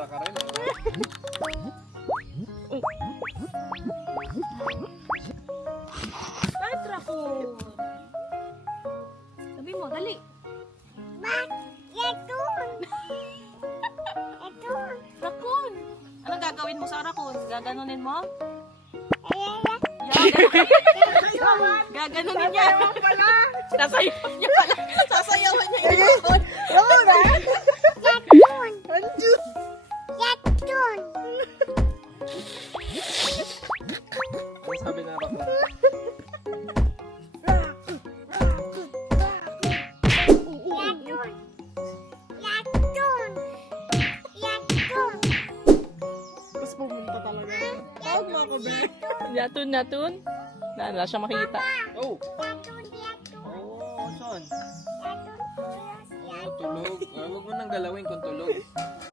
Pera ka rin. Bakit raccoon? Sabi mo, dali. Raccoon. Anong gagawin mo sa raccoon? Gaganunin mo? Gaganunin niya. Sasayawan niya pala. Sasayawan niya yung raccoon. Ano sabi na ako? Tapos pumunta talaga. Tawag mo ako, be. Natun. Wala siya makita. Oh! Oh, saan? Oh, tulog. Huwag mo nang galawin kung tulog.